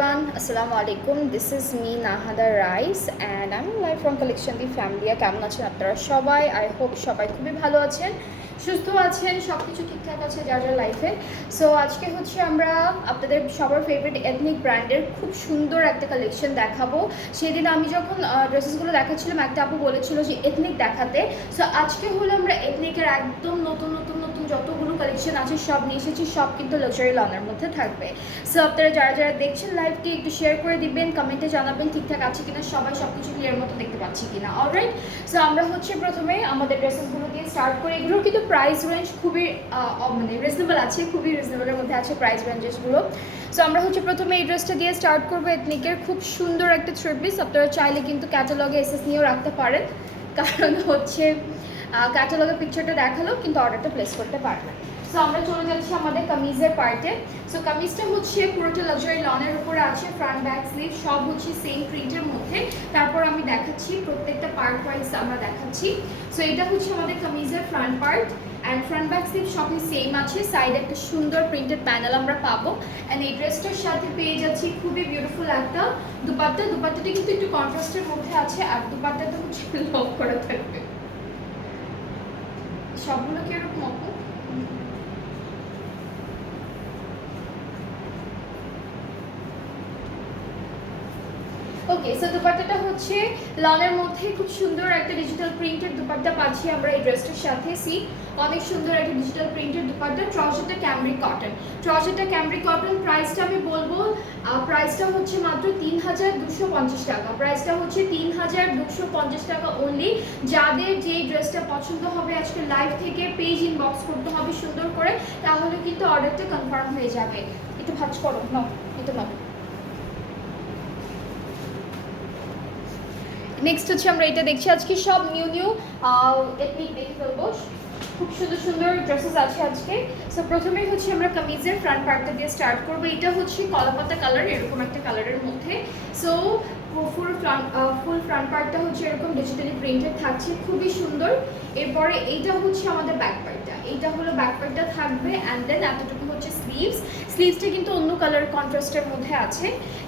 everyone, Assalamu alaikum. This is me Nahada Rice and I'm live from Collection the Family. কেমন আছেন আপনারা সবাই? I hope সবাই খুবই ভালো আছেন, সুস্থ আছেন, সবকিছু ঠিকঠাক আছে যার যার লাইফে। সো আজকে হচ্ছে আমরা আপনাদের সবার ফেভারিট এথনিক ব্র্যান্ডের খুব সুন্দর একটা কালেকশন দেখাবো। সেদিন আমি যখন ড্রেসেসগুলো দেখাচ্ছিলাম একটা আপু বলেছিল যে এথনিক দেখাতে। সো আজকে হলো আমরা এথনিকের একদম নতুন যতগুলো কালেকশন আছে সব নিয়ে এসেছি, সব কিন্তু লাক্সারি লনের মধ্যে থাকবে। সো আপনারা যারা যারা দেখছেন লাইভটি একটু শেয়ার করে দিবেন, কমেন্টে জানাবেন ঠিকঠাক আছে কিনা, সবাই সব কিছু ক্লিয়ার মতো দেখতে পাচ্ছি কিনা। অলরাইট, সো আমরা হচ্ছে প্রথমে আমাদের ড্রেসেসগুলো দিয়ে স্টার্ট করে। এগুলোর কিন্তু প্রাইস রেঞ্জ খুবই মানে রিজনেবল আছে, খুবই রিজনেবলের মধ্যে আছে প্রাইস রেঞ্জেসগুলো। সো আমরা হচ্ছে প্রথমে এই ড্রেসটা দিয়ে স্টার্ট করবো। এথনিকের খুব সুন্দর একটা থ্রি পিস, আপনারা চাইলে কিন্তু ক্যাটালগে এসএস নিয়েও রাখতে পারেন, কারণ হচ্ছে ক্যাটালগের পিকচারটা দেখালো কিন্তু অর্ডারটা প্লেস করতে পারবেন। সো আমরা চলে যাচ্ছি আমাদের কামিজের পার্টে। সো কামিজটা হচ্ছে পুরোটা লাক্সারি লনের উপরে আছে, ফ্রন্ট ব্যাক স্লিভ সব হচ্ছে সেম প্রিন্টের মধ্যে। তারপর আমি দেখাচ্ছি প্রত্যেকটা পার্ট ওয়াইজ আমরা দেখাচ্ছি। সো এটা হচ্ছে আমাদের কামিজের front part and front back sleeve সবই সেম আছে। সাইডে একটা সুন্দর প্রিন্টেড প্যানেল আমরা পাবো অ্যান্ড এই ড্রেসটার সাথে পেয়ে যাচ্ছি খুবই বিউটিফুল একটা দুপাট্টা। দুপাট্টাটা কিন্তু একটু কন্ট্রাস্টের মধ্যে আছে আর দুপাট্টাটা হচ্ছে লক করা থাকবে। সবগুলো কি এরকম আপু? ওকে, সো দুপাট্টাটা হচ্ছে লনের মধ্যে খুব সুন্দর একটা ডিজিটাল প্রিন্টেড দুপাট্টা পাচ্ছি আমরা এই ড্রেসটার সাথে। সি অনেক সুন্দর একটা ডিজিটাল প্রিন্টেড দুপাট্টা। ট্রাউজারটা ক্যামব্রিক কটন, ট্রাউজারটা ক্যামব্রিক কটন। প্রাইসটা আমি বলবো, প্রাইসটা হচ্ছে মাত্র ৩,২৫০ টাকা। প্রাইসটা হচ্ছে ৩,২৫০ টাকা অনলি। যাদের যেই ড্রেসটা পছন্দ হবে আজকে লাইভ থেকে পেজ ইনবক্স করতে হবে সুন্দর করে, তাহলে কিন্তু অর্ডারটা কনফার্ম হয়ে যাবে। একটু ভাজ করো, নাও এটা নাও। নেক্সট হচ্ছে আমরা এটা দেখছি, আজকে সব নিউ এথনিক দেখে ফেলবো। খুব সুন্দর ড্রেসেস আছে আজকে। সো প্রথমেই হচ্ছে আমরা কামিজের ফ্রন্ট পার্টটা দিয়ে স্টার্ট করবো। এটা হচ্ছে কলাপাতা কালার, এরকম একটা কালারের মধ্যে। সো ফুল ফ্রন্ট পার্টটা হচ্ছে এরকম ডিজিটালি প্রিন্টেড থাকছে, খুবই সুন্দর। এরপরে এইটা হচ্ছে আমাদের ব্যাক পার্টটা, এইটা হলো ব্যাক পার্টটা থাকবে অ্যান্ড দেন এতটুকু হচ্ছে স্লিভসটা কিন্তু অন্য কালার কন্ট্রাস্টের মধ্যে আছে।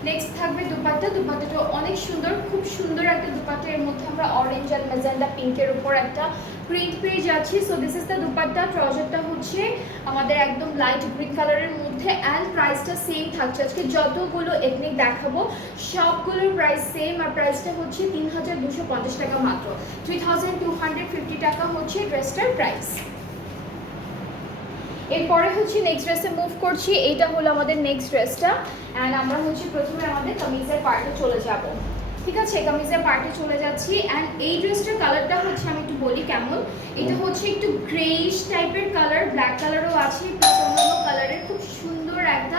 নেক্সট থাকবে দুপাট্টা, দুপাট্টাটা অনেক সুন্দর, খুব সুন্দর একটা দুপাট্টা। এর মধ্যে আমরা অরেঞ্জ আর ম্যাজেন্ডা পিঙ্কের উপর একটা প্রিন্ট পেয়ে যাচ্ছি। So this is the dupatta. ট্রাউজারটা হচ্ছে আমাদের একদম লাইট গ্রিন কালারের মধ্যে অ্যান্ড প্রাইসটা সেম থাকছে। আজকে যতগুলো এথনিক দেখাবো সবগুলোর প্রাইস সেম আর প্রাইসটা হচ্ছে ৩,২৫০ টাকা মাত্র। 3,250 টাকা হচ্ছে ড্রেসটার প্রাইস। এরপরে হচ্ছে নেক্সট ড্রেসে মুভ করছি। এইটা হলো আমাদের নেক্সট ড্রেসটা অ্যান্ড আমরা হচ্ছে প্রথমে আমাদের কামিজের পার্টে চলে যাব। ঠিক আছে, কামিজের পার্টে চলে যাচ্ছি অ্যান্ড এই ড্রেসটার কালারটা হচ্ছে আমি একটু বলি কেমন। এটা হচ্ছে একটু গ্রেইশ টাইপের কালার, ব্ল্যাক কালারও আছে, অন্যান্য কালারের খুব সুন্দর একটা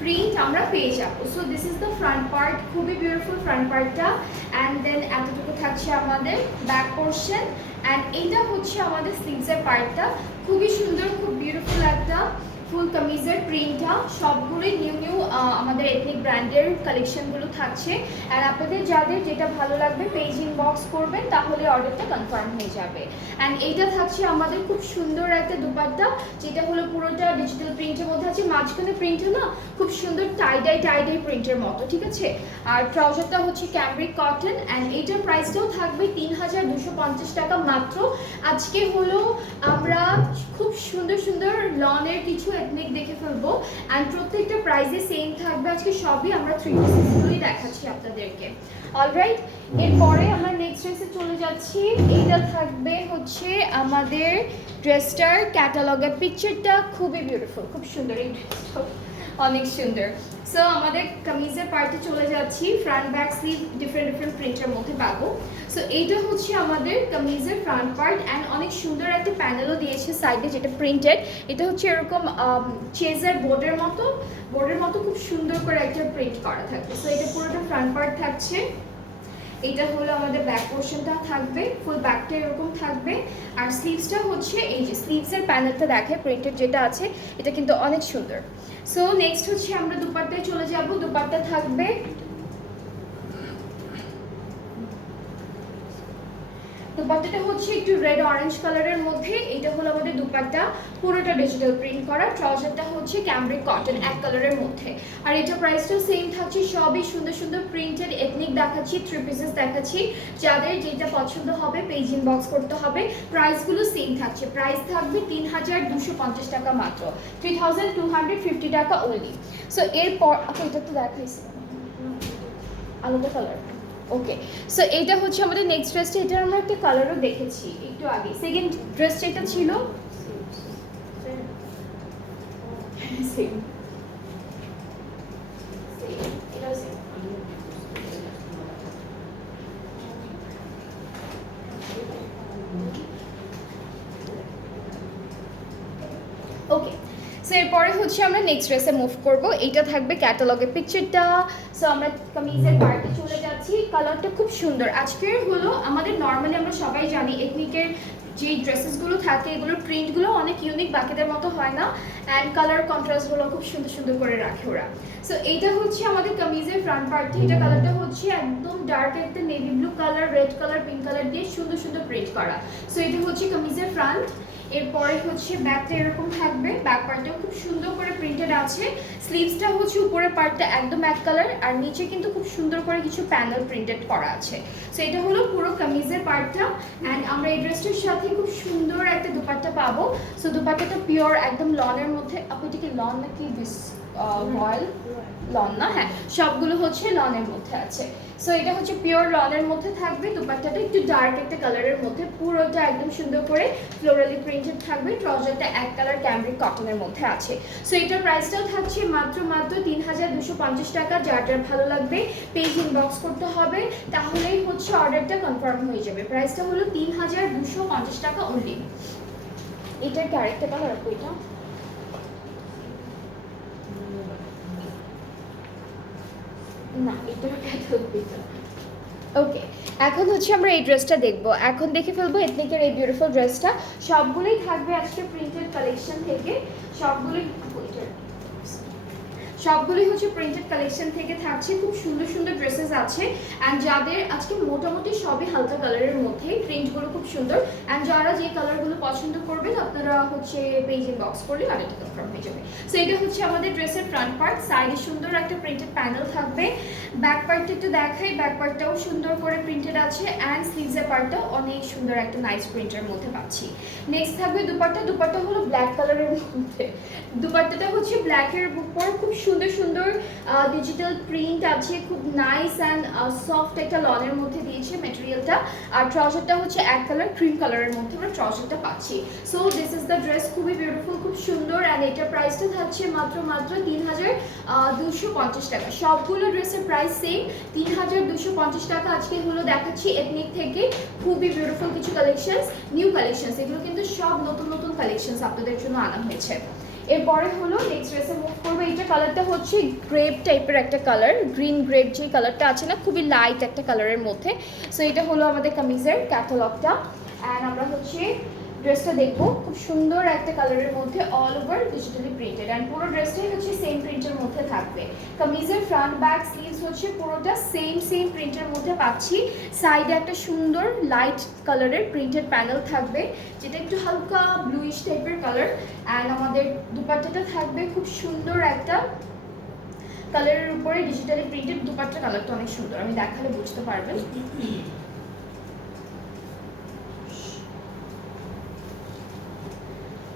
প্রিন্ট আমরা পেয়ে যাবো। So this is the front part, খুবই বিউটিফুল ফ্রন্ট পার্টটা অ্যান্ড দেন এতটুকু থাকছে আমাদের ব্যাক পোর্শন অ্যান্ড এইটা হচ্ছে আমাদের স্লিভসের পার্টটা। খুবই সুন্দর, খুব বিউটিফুল একটা ফুল কামিজের প্রিন্টটা। সবগুলোই নিউ আমাদের এথনিক ব্র্যান্ডের কালেকশনগুলো থাকছে অ্যান্ড আপনাদের যাদের যেটা ভালো লাগবে পেজ ইনবক্স করবেন, তাহলে অর্ডারটা কনফার্ম হয়ে যাবে। অ্যান্ড এইটা থাকছে আমাদের খুব সুন্দর একটা দুপাট্টা, যেটা হলো পুরোটা ডিজিটাল প্রিন্টের মধ্যে আছে। মাঝখানে প্রিন্টটা না খুব সুন্দর টাইডাই প্রিন্টের মতো, ঠিক আছে। আর ট্রাউজারটা হচ্ছে ক্যামব্রিক কটন অ্যান্ড এইটার প্রাইসটাও থাকবে ৩,২৫০ টাকা মাত্র। আজকে হলো আমরা খুব সুন্দর লনের কিছু এথনিক দেখে ফেলবো অ্যান্ড প্রত্যেকটা প্রাইসে সেম থাকবে। আজকে সবই আমরা 3 পিসেসগুলোই দেখাচ্ছি আপনাদেরকে। অলরাইট, এরপরে আমরা নেক্সট ড্রেসে চলে যাচ্ছি। এইটা থাকবে হচ্ছে আমাদের ড্রেসটার ক্যাটালগের পিকচারটা খুবই বিউটিফুল, খুব সুন্দর এই ড্রেসটা, অনেক সুন্দর। সো আমাদের কামিজের পার্টে চলে যাচ্ছি। ফ্রন্ট ব্যাক স্লিভ ডিফারেন্ট প্রিন্টের মধ্যে পাবো। সো এইটা হচ্ছে আমাদের কামিজের ফ্রন্ট পার্ট অ্যান্ড অনেক সুন্দর একটা প্যানেলও দিয়েছে সাইডে, যেটা প্রিন্টেড। এটা হচ্ছে এরকম চেজার বোর্ডের মতো খুব সুন্দর করে একটা প্রিন্ট করা থাকবে। সো এটা পুরোটা ফ্রন্ট পার্ট থাকছে। এটা হলো আমাদের ব্যাক পোর্শনটা থাকবে, ফুল ব্যাকটা এরকম থাকবে আর স্লিভসটা হচ্ছে এই যে স্লিভসের প্যানেলটা দেখে প্রিন্টেড যেটা আছে, এটা কিন্তু অনেক সুন্দর। সো নেক্সট হচ্ছে আমরা দুপাট্টায় চলে যাব। দুপাট্টা থাকবে দুপাট্টা আমাদেরটা হচ্ছে একটু রেড অরেঞ্জ কালারের মধ্যে। এটা হলো আমাদের দুপাট্টা, পুরোটা ডিজিটাল প্রিন্ট করা। ট্রাউজারটা হচ্ছে ক্যামব্রিক কটন এক কালারের মধ্যে। আর এটা প্রাইসটাও সেম থাকছে, সবই সুন্দর সুন্দর প্রিন্টেড এথনিক দেখাচ্ছি, 3 পিসেস দেখাচ্ছি। যাদের যেটা পছন্দ হবে পেজ ইনবক্স করতে হবে। প্রাইসগুলো সেম থাকছে, প্রাইস থাকবে 3250 টাকা মাত্র, 3250 টাকা অনলি। সো এরপর এটা তো দেখাইছি আলাদা কালার। ওকে, সো এইটা হচ্ছে আমাদের নেক্সট ড্রেসটা। এটার আমরা একটা কালারও দেখেছি একটু আগে। সেকেন্ড ড্রেসটা এটা ছিল সেম, এটাও সেম। ওকে, সো এরপরে হচ্ছে আমরা নেক্সট ড্রেসে মুভ করব। এইটা থাকবে ক্যাটালগের পিকচারটা। সো আমরা কামিজের পার্টে চলে যাচ্ছি। কালারটা খুব সুন্দর। আজকের হলো আমাদের নর্মালি আমরা সবাই জানি এথনিকের যে ড্রেসেসগুলো থাকে এগুলোর প্রিন্টগুলো অনেক ইউনিক, বাকিদের মতো হয় না। অ্যান্ড কালার কন্ট্রাস্টগুলো খুব সুন্দর সুন্দর করে রাখে ওরা। সো এইটা হচ্ছে আমাদের কামিজের ফ্রন্ট পার্টটি। এটা কালারটা হচ্ছে একদম ডার্ক একটা navy blue colour, red colour, pink colour দিয়ে সুন্দর সুন্দর প্রিন্ট করা। সো এটা হচ্ছে কামিজের ফ্রন্ট। এরপরে হচ্ছে ব্যাকটা এরকম থাকবে, ব্যাক পার্টটাও খুব সুন্দর করে প্রিন্টেড আছে। স্লিভসটা হচ্ছে উপরের পার্টটা একদম এক কালার, আর নিচে কিন্তু খুব সুন্দর করে কিছু প্যানেল প্রিন্টেড করা আছে। সো এটা হলো পুরো কামিজের পার্টটা। অ্যান্ড আমরা এই ড্রেসটার সাথে খুব সুন্দর একটা দুপাট্টা পাবো। সো দুপাট্টাটা পিওর একদম লনের মধ্যে। আপনি এটা কি লন নাকি রয়্যাল লন না? হ্যাঁ, সবগুলো হচ্ছে লনের মধ্যে আছে। সো এটা হচ্ছে পিওর লনের মধ্যে থাকবে। দুপাট্টাটা একটু ডার্ক একটা কালারের মধ্যে, পুরোটা একদম সুন্দর করে ফ্লোরালি প্রিন্টেড থাকবে। ট্রাউজারটা এক কালার ক্যামব্রিক কটনের মধ্যে আছে। সো এটার প্রাইসটাও থাকছে মাত্র 3250 টাকা। যার যার ভালো লাগবে পেজ ইনবক্স করতে হবে, তাহলেই হচ্ছে অর্ডারটা কনফার্ম হয়ে যাবে। প্রাইসটা হলো 3250 টাকা অনলি। এটার ক্যারেক্টার কালার আপু এটা না, এটার ক্যাটালগ। ওকে, এখন হচ্ছে আমরা এই ড্রেসটা দেখবো। এখন দেখে ফেলবো এথনিকের এই বিউটিফুল ড্রেসটা। সবগুলোই থাকবে আজকে প্রিন্টেড কালেকশন থেকে। সবগুলোই হচ্ছে প্রিন্টেড কালেকশন থেকে থাকছে। খুব সুন্দর সুন্দর ড্রেসেস আছে। অ্যান্ড যাদের আজকে মোটামুটি সবই হালকা কালারের মধ্যে, প্রিন্টগুলো খুব সুন্দর। অ্যান্ড যারা যে কালারগুলো পছন্দ করবেন আপনারা হচ্ছে পেজ ইনবক্স করলে অর্ডারটা কনফার্ম হয়ে যাবে। সো এটা হচ্ছে আমাদের ড্রেসের ফ্রন্ট পার্ট। সাইডে সুন্দর একটা প্রিন্টেড প্যানেল থাকবে। ব্যাক পার্টটা একটু দেখাই, ব্যাক পার্টটাও সুন্দর করে প্রিন্টেড আছে। অ্যান্ড স্লিভসের পার্টটাও অনেক সুন্দর একটা নাইস প্রিন্টের মধ্যে পাচ্ছি। নেক্সট থাকবে দুপাট্টা। দুপাট্টা হলো ব্ল্যাক কালারের মধ্যে। দুপাট্টাটা হচ্ছে ব্ল্যাকের উপর খুব সুন্দর সুন্দর ডিজিটাল প্রিন্ট আছে, খুব নাইস অ্যান্ড সফট একটা লনের মধ্যে দিয়েছে মেটেরিয়ালটা। আর ট্রাউজারটা হচ্ছে এক কালার ক্রিম কালারের মধ্যে আমরা ট্রাউজারটা পাচ্ছি। So this is the dress, খুবই বিউটিফুল, খুব সুন্দর। অ্যান্ড এটার প্রাইসটা থাকছে মাত্র 3250 টাকা। সবগুলো ড্রেসের প্রাইস সেম, 3250 টাকা। আজকে হলো দেখাচ্ছি এথনিক থেকে খুবই বিউটিফুল কিছু কালেকশনস, নিউ কালেকশনস। এগুলো কিন্তু সব নতুন নতুন কালেকশনস আপনাদের জন্য আনা হয়েছে। এরপরে হলো নেক্সট ড্রেসে মুভ করবো। এইটা কালারটা হচ্ছে গ্রেপ টাইপের একটা কালার, গ্রিন গ্রেপ যে কালারটা আছে না, খুবই লাইট একটা কালারের মধ্যে। সো এটা হলো আমাদের কামিজের ক্যাটালগটা। অ্যান্ড আমরা হচ্ছে ড্রেসটা দেখবো। খুব সুন্দর একটা কালারের মধ্যে, all over digitally printed. And পুরো ড্রেসটাই হচ্ছে সেম প্রিন্টের মধ্যে থাকবে। কামিজের ফ্রন্ট ব্যাক স্লিভস হচ্ছে পুরোটা সেম প্রিন্টের মধ্যে পাচ্ছি। সাইডে একটা সুন্দর লাইট কালারের প্রিন্টেড প্যানেল থাকবে, যেটা একটু হালকা ব্লুইশ টাইপের কালার। অ্যান্ড আমাদের দুপাট্টাটা থাকবে খুব সুন্দর একটা কালারের উপরে ডিজিটালি প্রিন্টেড। দুপাট্টার কালারটা অনেক সুন্দর, আমি দেখালে বুঝতে পারবেন।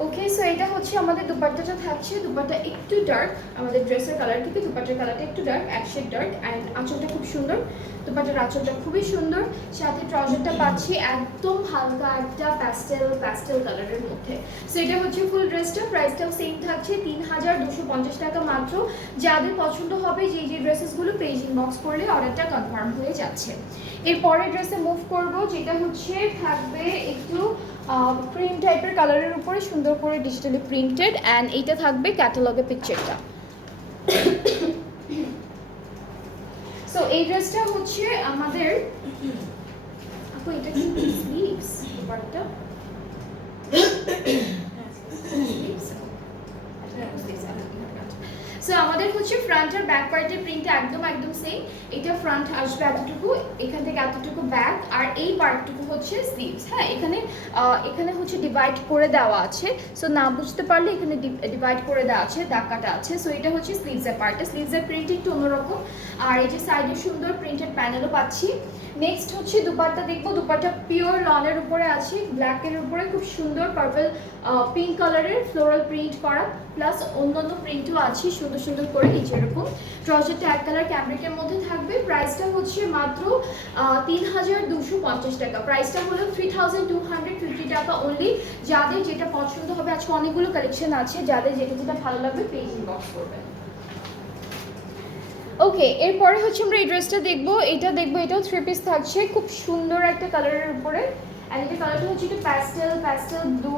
ওকে, সো এটা হচ্ছে আমাদের দুপাট্টাটা থাকছে। দুপাট্টা একটু ডার্ক, আমাদের ড্রেসের কালার থেকে দুপাট্টার কালারটা একটু ডার্ক, এক শেড ডার্ক। অ্যান্ড আঁচলটা খুব সুন্দর, দুপাট্টার আঁচলটা খুবই সুন্দর। সাথে ট্রাউজারটা পাচ্ছি একদম হালকা একটা প্যাস্টেল কালারের মধ্যে। সো এটা হচ্ছে ফুল ড্রেসটা। প্রাইসটাও সেম থাকছে 3250 টাকা মাত্র। যাদের পছন্দ হবে যে ড্রেসেসগুলো পেজ ইনবক্স করলে অর্ডারটা কনফার্ম হয়ে যাচ্ছে। এরপরে ড্রেসে মুভ করব, যেটা হচ্ছে থাকবে একটু ক্রিম টাইপের কালারের উপরে সুন্দর করে ডিজিটালি প্রিন্টেড। অ্যান্ড এইটা থাকবে ক্যাটালগের পিকচারটা। সো এই ড্রেসটা হচ্ছে আমাদের আপু এটা কি স্লিভস পার্টটা? সো আমাদের হচ্ছে ফ্রন্ট আর ব্যাক পার্টের প্রিন্টটা একদম সেম। এটা ফ্রন্ট আসবে এতটুকু, এখান থেকে এতটুকু ব্যাক, আর এই পার্টটুকু হচ্ছে স্লিভস। হ্যাঁ, এখানে হচ্ছে ডিভাইড করে দেওয়া আছে, সো না বুঝতে পারলে এখানে ডিভাইড করে দেওয়া আছে, দাগ কাটা আছে। সো এটা হচ্ছে স্লিভসের পার্টটা, স্লিভসের প্রিন্ট একটু অন্যরকম, আর এই যে সাইডে সুন্দর প্রিন্টেড প্যানেলও পাচ্ছি। নেক্সট হচ্ছে দুপাট্টা দেখবো। দুপাট্টা পিওর লনের উপরে আছে, ব্ল্যাকের উপরে খুব সুন্দর পার্পল পিঙ্ক কালারের ফ্লোরাল প্রিন্ট করা, প্লাস অন্যান্য প্রিন্টও আছে সুন্দর করে, এই যেরকম ট্রাউজারটা এক কালার ক্যামব্রিকের মধ্যে থাকবে। প্রাইসটা হচ্ছে মাত্র 3250 টাকা। প্রাইসটা হলো 3250 টাকা অনলি। যাদের যেটা পছন্দ হবে, আজকে অনেকগুলো কালেকশন আছে, যাদের যেটা ভালো লাগবে পেজ ইনবক্স করবেন। ওকে, এরপরে হচ্ছে আমরা এই ড্রেসটা দেখবো, এটাও 3 পিস থাকছে, খুব সুন্দর একটা কালারের উপরে। আর এটা কালারটা হচ্ছে একটু প্যাস্টেল ব্লু,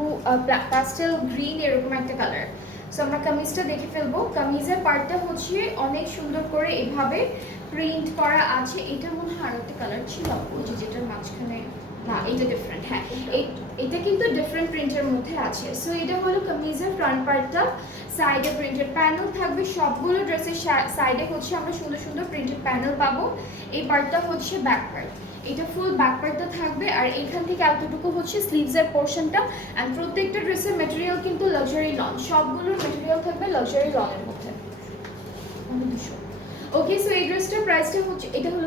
প্যাস্টেল গ্রিন এরকম একটা কালার। সো আমরা কামিজটা দেখে ফেলবো। কামিজের পার্টটা হচ্ছে অনেক সুন্দর করে এভাবে প্রিন্ট করা আছে। এটা মনে হয় আরো একটা কালার ছিল, ওই যেটার মাঝখানে, না এটা ডিফারেন্ট। হ্যাঁ, এটা কিন্তু ডিফারেন্ট প্রিন্টের মধ্যে আছে। সো এটা হলো কামিজের ফ্রন্ট পার্টটা, সাইডে প্রিন্টেড প্যানেল থাকবে। সবগুলো ড্রেসের সাইডে হচ্ছে আমরা সুন্দর প্রিন্টেড প্যানেল পাবো। এই পার্টটা হচ্ছে ব্যাক পার্ট, এটা ফুল ব্যাক পার্টটা থাকবে, আর এখান থেকে এতটুকু হচ্ছে স্লিভসের পোর্শনটা। অ্যান্ড প্রত্যেকটা ড্রেসের ম্যাটেরিয়াল কিন্তু লাক্সারি লন, সবগুলোর ম্যাটেরিয়াল থাকবে লাক্সারি লনের মধ্যে। ওকে, সো এই ড্রেসটার প্রাইসটা হচ্ছে, এটা হলো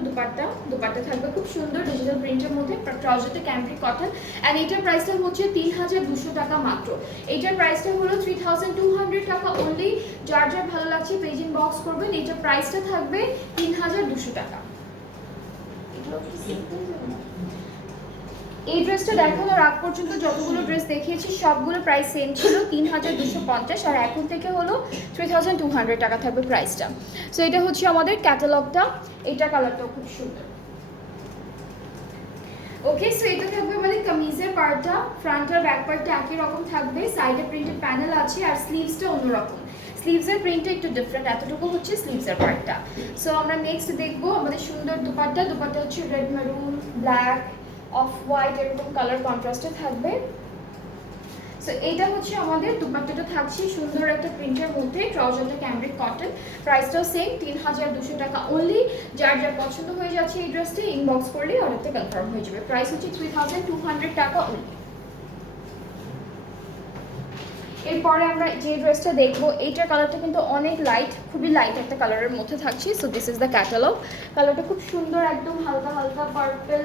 দুপাট্টা থাকবে খুব সুন্দর ডিজিটাল প্রিন্টের মধ্যে, ট্রাউজারটা ক্যামব্রিক কটন। অ্যান্ড এটার প্রাইসটা হচ্ছে 3200 টাকা মাত্র। এটার প্রাইসটা হলো 3200 টাকা অনলি। যার ভালো লাগছে পেজ ইনবক্স করবেন। এটার প্রাইসটা থাকবে 3200 টাকা। এই ড্রেসটা দেখানোর আগ পর্যন্ত যতগুলো ড্রেস দেখিয়েছি সবগুলো প্রাইস সেম ছিল, 3250, আর এখন থেকে হলো 3200 টাকা থাকবে প্রাইসটা। সো এটা হচ্ছে আমাদের ক্যাটালগটা, এটা কালারটাও খুব সুন্দর। ওকে, সো এটা থাকবে আমাদের কামিজের পার্টটা, ফ্রন্ট আর ব্যাক পার্টটা একই রকম থাকবে, সাইডে প্রিন্টেড প্যানেল আছে, আর স্লিভসটা অন্যরকম। স্লিভসের প্রিন্টটা একটু ডিফারেন্ট, এতটুকু হচ্ছে স্লিভসের পার্টটা। সো আমরা নেক্সট দেখবো আমাদের সুন্দর দুপাট্টা হচ্ছে red maroon, black, off white এরকম কালার কন্ট্রাস্টে থাকবে। সো এইটা হচ্ছে আমাদের দুপাট্টাটা থাকছে সুন্দর একটা প্রিন্টের মধ্যে, ট্রাউজারটা ক্যামব্রিক কটন। প্রাইসটাও সেম 3200 টাকা অনলি। যার পছন্দ হয়ে যাচ্ছে এই ড্রেসটি ইনবক্স করলেই অর্ডারটা কনফার্ম হয়ে যাবে। প্রাইস হচ্ছে 3200 টাকা অনলি। এরপরে আমরা যে ড্রেসটা দেখবো, এইটার কালারটা কিন্তু অনেক লাইট, খুবই লাইট একটা কালারের মধ্যে থাকছে। So this is the catalogue. কালারটা খুব সুন্দর, একদম হালকা পার্পল,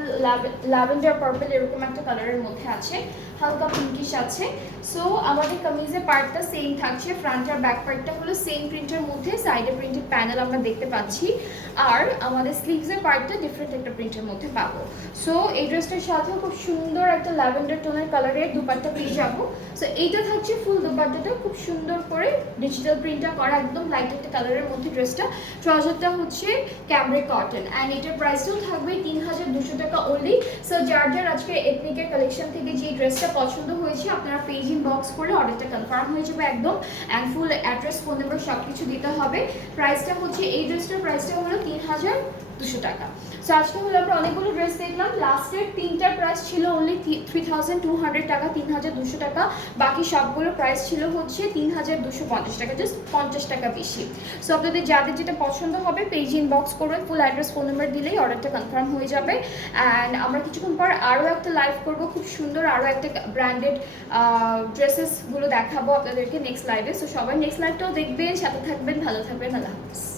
ল্যাভেন্ডার পার্পল এরকম একটা কালারের মধ্যে আছে, হালকা পিঙ্কিশ আছে। সো আমাদের কামিজের পার্টটা সেম থাকছে, ফ্রন্ট আর ব্যাক পার্টটা হলো সেম প্রিন্টের মধ্যে, সাইডে প্রিন্টেড প্যানেল আমরা দেখতে পাচ্ছি, আর আমাদের স্লিভসের পার্টটা ডিফারেন্ট একটা প্রিন্টের মধ্যে পাবো। সো এই ড্রেসটার সাথেও খুব সুন্দর একটা ল্যাভেন্ডার টোনের কালারের দুপাট্টা পেয়ে যাবো। সো এইটা থাকছে ফুল দুপাট্টাটা খুব সুন্দর করে ডিজিটাল প্রিন্টটা করা, একদম লাইট একটা কালারের মধ্যে ড্রেসটা। ট্রাউজারটা হচ্ছে ক্যামব্রিক কটন, অ্যান্ড এটার প্রাইসটাও থাকবে 3200 টাকা অনলি। সো যার আজকে এথনিকের কালেকশন থেকে যে ড্রেসটা পছন্দ হয়েছে, আপনারা পেজ ইনবক্স করলে অর্ডারটা কনফার্ম হয়ে যাবে একদম। And full address, phone number সব কিছু দিতে হবে। প্রাইসটা হচ্ছে, এই ড্রেসটার প্রাইসটা হলো 3200 টাকা। সো আজকে হলো আমরা অনেকগুলো ড্রেস দেখলাম, লাস্টের তিনটার প্রাইস ছিল অনলি 3200 টাকা, 3200 টাকা। বাকি সবগুলো প্রাইস ছিল হচ্ছে 3250 টাকা, জাস্ট 50 টাকা বেশি। সো আপনাদের যাদের যেটা পছন্দ হবে পেজ ইনবক্স করবেন, ফুল অ্যাড্রেস, ফোন নাম্বার দিলেই অর্ডারটা কনফার্ম হয়ে যাবে। অ্যান্ড আমরা কিছুক্ষণ পর আরও একটা লাইভ করবো, খুব সুন্দর আরও একটা ব্র্যান্ডেড ড্রেসেসগুলো দেখাবো আপনাদেরকে নেক্সট লাইভে। সো সবাই নেক্সট লাইভটাও দেখবেন, সাথে থাকবেন, ভালো থাকবেন, আল্লাহ হাফিজ।